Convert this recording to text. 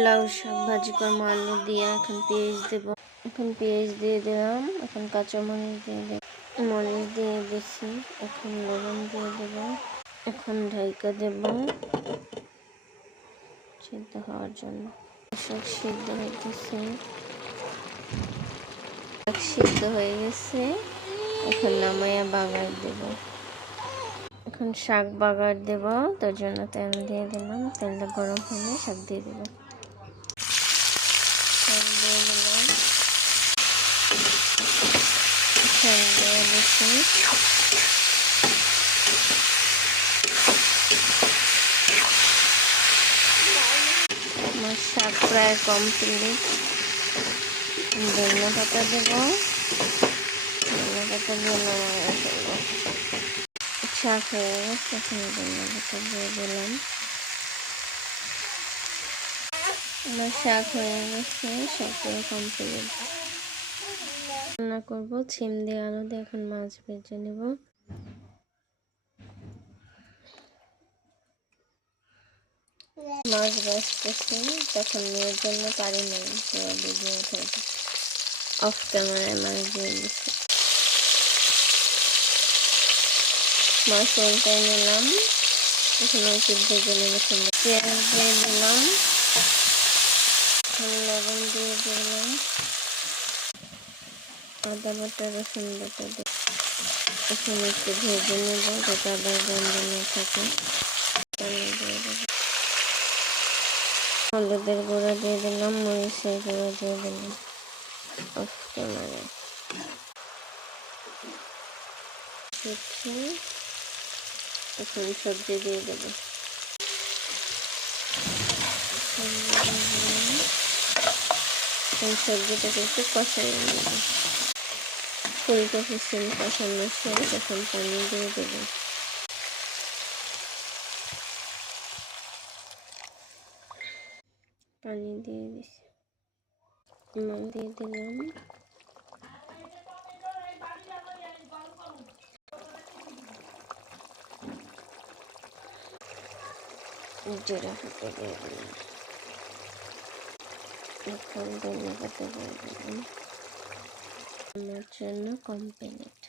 লাউ শাক ভাজি করবো আলু দিয়ে। এখন পেঁয়াজ দেব, এখন পেঁয়াজ দিয়ে দিলাম, এখন কাঁচামরিচ দিয়ে দেব, মরিচ দিয়ে দিচ্ছি, এখন লবণ দিয়ে দেব, এখন ঢাইকা দেব সিদ্ধ হওয়ার জন্য। শাক সিদ্ধ হইতেছে, শাক সিদ্ধ হয়ে গেছে, এখন নামাইয়া বাগার দেব। এখন শাক বাগার দেব, তার জন্য তেল দিয়ে দিলাম, তেলটা গরম হলে শাক দিয়ে দেব। শাক দিয়ে দিলাম, শাক দিয়ে দিচ্ছি, আমার শাক প্রায় কমপ্লিট। ধনিয়া পাতা দেব, ধনিয়া পাতা দিয়ে নামাইয়া ফেলবো। শাক হয়ে গেছে, এখন ধনিয়া পাতা দিয়ে দিলাম। আমার শাক হয়ে গেছে, শাক পুরো কমপ্লিট। রান্না করবো ছিম দিয়ে আলু দিয়ে। এখন মাছ ভেজে নেব। মাছ ভাজতেছি, তখন মেয়ের জন্য পারি নাই, ভিডিও উঠে অফ ক্যামেরায় মাছ দিয়ে দিচ্ছি। মাছ উল্টাই নিলাম, এখন ওকে ভেজে নেব সুন্দর। পেঁয়াজ দিয়ে দিলাম, লবণ দিয়ে দিলাম, আদা বাটা রসুন বাটা দিয়ে এখন একটু ভেজে নেব যাতে আদার গন্ধ না থাকে। হলুদের গুঁড়া দিয়ে দিলাম, মরিচের গুঁড়া দিয়ে দিলাম অফ ক্যামেরায়। এখন সবজি দিয়ে দেবো, এই সবজিটাকে একটু কষাই নেব। ফুলকপি সিম কষানো শেষ, এখন পানি দিয়ে দেবো। পানি দিয়ে দিছি, মাছ দিয়ে দিলাম, জিরা পাতা দিয়ে দিলাম, এখন ধনিয়া পাতা দিয়ে দিলাম। আমার জন্য কমপ্লিট।